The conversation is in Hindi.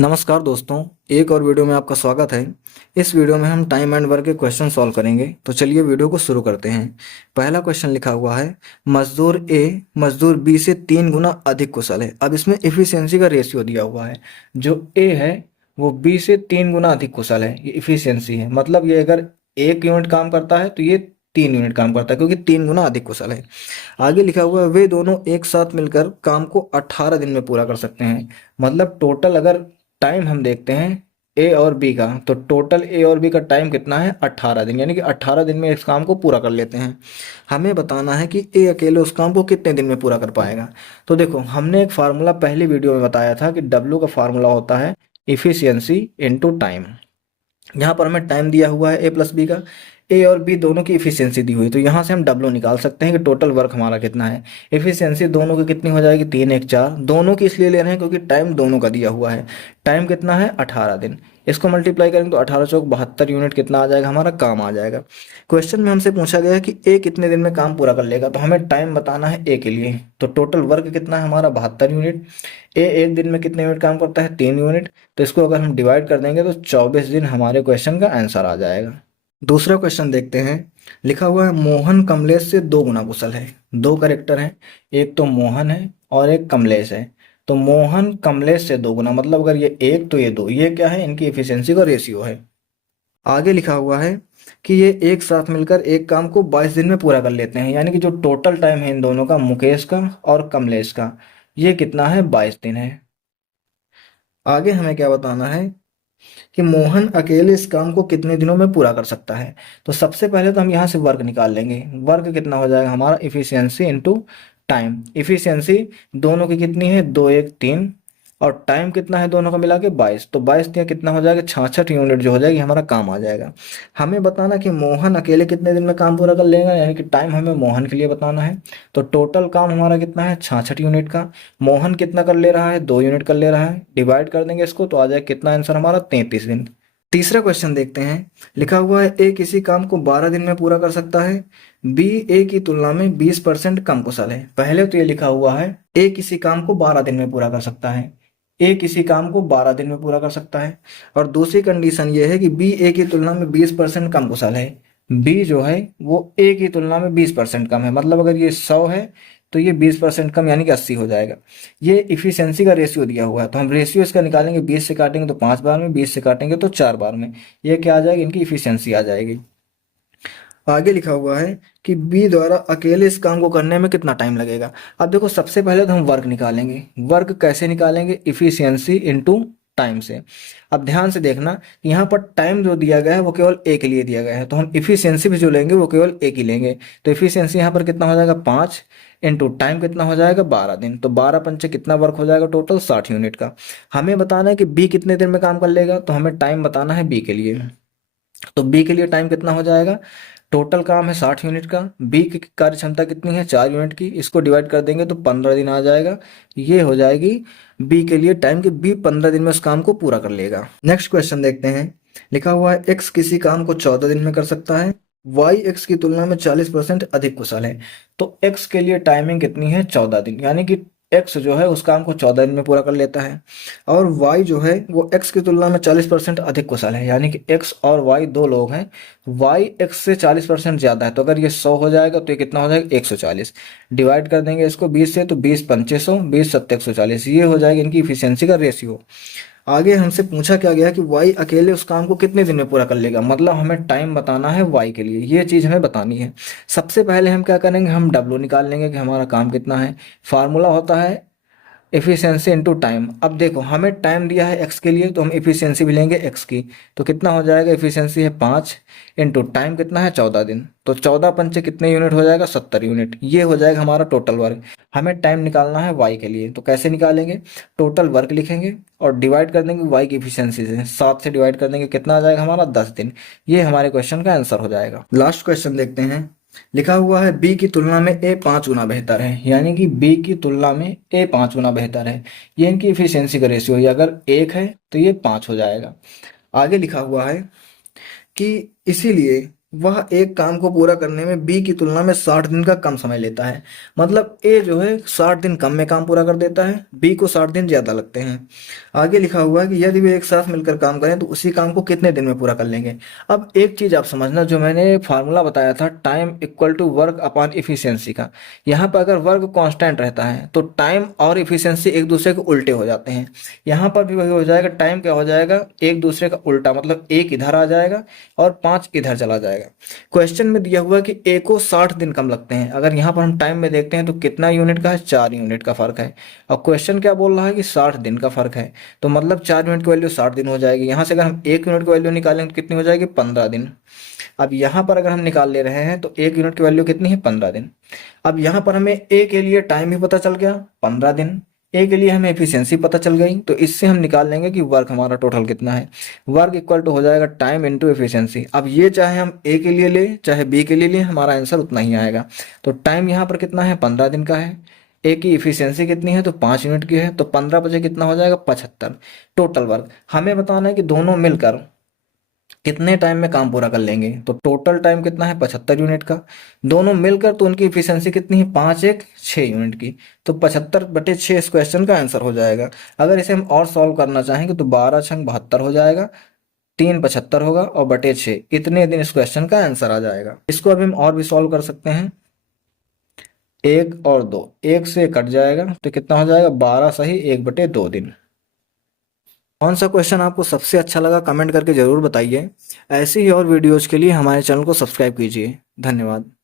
नमस्कार दोस्तों, एक और वीडियो में आपका स्वागत है। इस वीडियो में हम टाइम एंड वर्क के क्वेश्चन सॉल्व करेंगे। तो चलिए वीडियो को शुरू करते हैं। पहला क्वेश्चन लिखा हुआ है, मजदूर ए मजदूर बी से 3 गुना अधिक कुशल है। अब इसमें इफिशियंसी का रेशियो दिया हुआ है। जो ए है वो बी से 3 गुना अधिक कुशल है, ये इफिशियंसी है। मतलब ये अगर 1 यूनिट काम करता है तो ये 3 यूनिट काम करता है, क्योंकि 3 गुना अधिक कुशल है। आगे लिखा हुआ है, वे दोनों एक साथ मिलकर काम को 18 दिन में पूरा कर सकते हैं। मतलब टोटल अगर टाइम हम देखते हैं ए और बी का, तो टोटल ए और बी का टाइम कितना है? 18 दिन। यानी कि 18 दिन में इस काम को पूरा कर लेते हैं। हमें बताना है कि ए अकेले उस काम को कितने दिन में पूरा कर पाएगा। तो देखो, हमने एक फार्मूला पहली वीडियो में बताया था कि डब्ल्यू का फार्मूला होता है इफिशियंसी इनटू टाइम। यहाँ पर हमें टाइम दिया हुआ है ए प्लस बी का, ए और बी दोनों की इफिशियंसी दी हुई है, तो यहाँ से हम डब्ल्यू निकाल सकते हैं कि टोटल वर्क हमारा कितना है। इफिशियंसी दोनों की कितनी हो जाएगी? 3 1 4। दोनों की इसलिए ले रहे हैं क्योंकि टाइम दोनों का दिया हुआ है। टाइम कितना है? 18 दिन। इसको मल्टीप्लाई करेंगे तो 18 चौक 72 यूनिट कितना आ जाएगा? हमारा काम आ जाएगा। क्वेश्चन में हमसे पूछा गया है कि ए कितने दिन में काम पूरा कर लेगा, तो हमें टाइम बताना है ए के लिए। तो टोटल वर्क कितना है हमारा? 72 यूनिट। ए एक दिन में कितने यूनिट काम करता है? 3 यूनिट। तो इसको अगर हम डिवाइड कर देंगे तो 24 दिन हमारे क्वेश्चन का आंसर आ जाएगा। दूसरा क्वेश्चन देखते हैं। लिखा हुआ है, मोहन कमलेश से 2 गुना कुशल है। दो करेक्टर हैं, एक तो मोहन है और एक कमलेश है। तो मोहन कमलेश से 2 गुना, मतलब अगर ये एक तो ये दो, ये क्या है? इनकी एफिशिएंसी का रेशियो है। आगे लिखा हुआ है कि ये एक साथ मिलकर एक काम को 22 दिन में पूरा कर लेते हैं। यानी कि जो टोटल टाइम है इन दोनों का, मुकेश का और कमलेश का, ये कितना है? 22 दिन है। आगे हमें क्या बताना है कि मोहन अकेले इस काम को कितने दिनों में पूरा कर सकता है। तो सबसे पहले तो हम यहाँ से वर्क निकाल लेंगे। वर्क कितना हो जाएगा हमारा? Efficiency into time. इफिशियंसी दोनों की कितनी है? 2 1 3। और टाइम कितना है दोनों का मिला के? 22। तो 22 दिया कितना हो जाएगा? 66 यूनिट जो हो जाएगी, हमारा काम आ जाएगा। हमें बताना कि मोहन अकेले कितने दिन में काम पूरा कर लेगा, यानी कि टाइम हमें मोहन के लिए बताना है। तो टोटल काम हमारा कितना है? 66 यूनिट का। मोहन कितना कर ले रहा है? 2 यूनिट कर ले रहा है। डिवाइड कर देंगे इसको तो आ जाए कितना आंसर हमारा? 33 दिन। तीसरा क्वेश्चन देखते हैं। लिखा हुआ है, ए किसी काम को 12 दिन में पूरा कर सकता है। बी ए की तुलना में 20% कम कुशल है। पहले तो ये लिखा हुआ है ए किसी काम को 12 दिन में पूरा कर सकता है। ए किसी काम को 12 दिन में पूरा कर सकता है। और दूसरी कंडीशन ये है कि बी ए की तुलना में 20% कम कुशल है। बी जो है वो ए की तुलना में 20% कम है। मतलब अगर ये 100 है तो ये 20% कम, यानी कि 80 हो जाएगा। ये इफिशियंसी का रेशियो दिया हुआ है, तो हम रेशियो इसका निकालेंगे। 20 से काटेंगे तो 5 बार में, 20 से काटेंगे तो 4 बार में। ये क्या आ जाएगी? इनकी इफिशियंसी आ जाएगी। आगे लिखा हुआ है कि बी द्वारा अकेले इस काम को करने में कितना टाइम लगेगा। अब देखो, सबसे पहले तो हम वर्क निकालेंगे। वर्क कैसे निकालेंगे? इफिशियंसी इनटू टाइम से। अब ध्यान से देखना कि यहाँ पर टाइम जो दिया गया है वो केवल ए के लिए दिया गया है, तो हम इफिशियंसी भी जो लेंगे वो केवल ए की लेंगे। तो इफिशियंसी यहाँ पर कितना हो जाएगा? 5 इंटू टाइम कितना हो जाएगा? 12 दिन। तो 12 पंचे कितना वर्क हो जाएगा? टोटल 60 यूनिट का। हमें बताना है कि बी कितने दिन में काम कर लेगा, तो हमें टाइम बताना है बी के लिए। तो बी के लिए टाइम कितना हो जाएगा? टोटल काम है 60 यूनिट का। बी की कार्य क्षमता कितनी है? 4 यूनिट की। इसको डिवाइड कर देंगे तो 15 दिन आ जाएगा। ये हो जाएगी बी के लिए टाइम, कि बी 15 दिन में उस काम को पूरा कर लेगा। नेक्स्ट क्वेश्चन देखते हैं। लिखा हुआ है, एक्स किसी काम को 14 दिन में कर सकता है। वाई एक्स की तुलना में 40% अधिक कुशल है। तो एक्स के लिए टाइमिंग कितनी है? 14 दिन। यानी कि एक्स जो है उस काम को 14 दिन में पूरा कर लेता है। और वाई जो है वो एक्स की तुलना में 40% अधिक कुशल है। यानी कि एक्स और वाई दो लोग हैं, वाई एक्स से 40% ज़्यादा है। तो अगर ये 100 हो जाएगा तो ये कितना हो जाएगा? 140। डिवाइड कर देंगे इसको 20 से, तो 20 पंचे 100, 20 सत्ते 140। ये हो जाएगी इनकी इफिशियंसी का रेशियो। आगे हमसे पूछा क्या गया कि वाई अकेले उस काम को कितने दिन में पूरा कर लेगा। मतलब हमें टाइम बताना है वाई के लिए, ये चीज़ हमें बतानी है। सबसे पहले हम क्या करेंगे? हम डब्ल्यू निकाल लेंगे कि हमारा काम कितना है। फार्मूला होता है एफिशिएंसी इनटू टाइम। अब देखो, हमें टाइम दिया है एक्स के लिए, तो हम एफिशिएंसी भी लेंगे एक्स की। तो कितना हो जाएगा? एफिशिएंसी है 5 इंटू टाइम कितना है? 14 दिन। तो 14 पंचे कितने यूनिट हो जाएगा? 70 यूनिट। ये हो जाएगा हमारा टोटल वर्क। हमें टाइम निकालना है वाई के लिए, तो कैसे निकालेंगे? टोटल वर्क लिखेंगे और डिवाइड कर देंगे वाई की एफिशिएंसी से। 7 से डिवाइड कर देंगे, कितना आ जाएगा हमारा? 10 दिन। ये हमारे क्वेश्चन का आंसर हो जाएगा। लास्ट क्वेश्चन देखते हैं। लिखा हुआ है, बी की तुलना में ए 5 गुना बेहतर है। यानी कि बी की तुलना में ए 5 गुना बेहतर है। ये इनकी इफिशियंसी का रेशियो है। अगर 1 है तो ये 5 हो जाएगा। आगे लिखा हुआ है कि इसीलिए वह एक काम को पूरा करने में बी की तुलना में 60 दिन का कम समय लेता है। मतलब ए जो है 60 दिन कम में काम पूरा कर देता है, बी को 60 दिन ज़्यादा लगते हैं। आगे लिखा हुआ है कि यदि वे एक साथ मिलकर काम करें तो उसी काम को कितने दिन में पूरा कर लेंगे। अब एक चीज़ आप समझना, जो मैंने फार्मूला बताया था time equal to work upon efficiency का, यहाँ पर अगर वर्क कांस्टेंट रहता है तो टाइम और इफिशियंसी एक दूसरे के उल्टे हो जाते हैं। यहाँ पर भी वही हो जाएगा, टाइम क्या हो जाएगा, एक दूसरे का उल्टा, मतलब एक इधर आ जाएगा और 5 इधर चला जाएगा। क्वेश्चन में दिया हुआ है कि ए को 60 दिन कम लगते हैं। अगर यहाँ पर हम टाइम में देखते हैं तो कितना यूनिट का है, 4 यूनिट का फर्क है। और क्वेश्चन क्या बोल रहा है कि 60 दिन का फर्क है, तो मतलब 4 यूनिट की वैल्यू 60 दिन हो जाएगी। यहाँ से अगर हम 1 यूनिट की वैल्यू निकालेंगे तो कितनी हो जाएगी, 15 दिन। अब यहाँ पर अगर हम निकाल ले रहे हैं तो 1 यूनिट की वैल्यू कितनी है, 15 दिन। अब यहाँ पर हमें ए के लिए टाइम भी पता चल गया 15 दिन, ए के लिए हमें एफिशिएंसी पता चल गई, तो इससे हम निकाल लेंगे कि वर्क हमारा टोटल कितना है। वर्क इक्वल टू हो जाएगा टाइम इनटू एफिशिएंसी। अब ये चाहे हम ए के लिए ले चाहे बी के लिए ले, हमारा आंसर उतना ही आएगा। तो टाइम यहाँ पर कितना है, 15 दिन का है। ए की इफिशियंसी कितनी है, तो 5 यूनिट की है, तो 15 बजे कितना हो जाएगा, 75। टोटल वर्क हमें बताना है कि दोनों मिलकर कितने टाइम में काम पूरा कर लेंगे। तो टोटल टाइम कितना है, 75 यूनिट का। दोनों मिलकर तो उनकी इफिशियंसी कितनी है, 5 1 6 यूनिट की। तो 75/6 इस क्वेश्चन का आंसर हो जाएगा। अगर इसे हम और सॉल्व करना चाहेंगे तो 12 छंग 72 हो जाएगा, 3 75 होगा और बटे 6, इतने दिन इस क्वेश्चन का आंसर आ जाएगा। इसको अभी हम और भी सॉल्व कर सकते हैं। 1 और 2, 1 से कट जाएगा तो कितना हो जाएगा, 12 सही 1/2 दिन। कौन सा क्वेश्चन आपको सबसे अच्छा लगा कमेंट करके ज़रूर बताइए। ऐसे ही और वीडियोज़ के लिए हमारे चैनल को सब्सक्राइब कीजिए। धन्यवाद।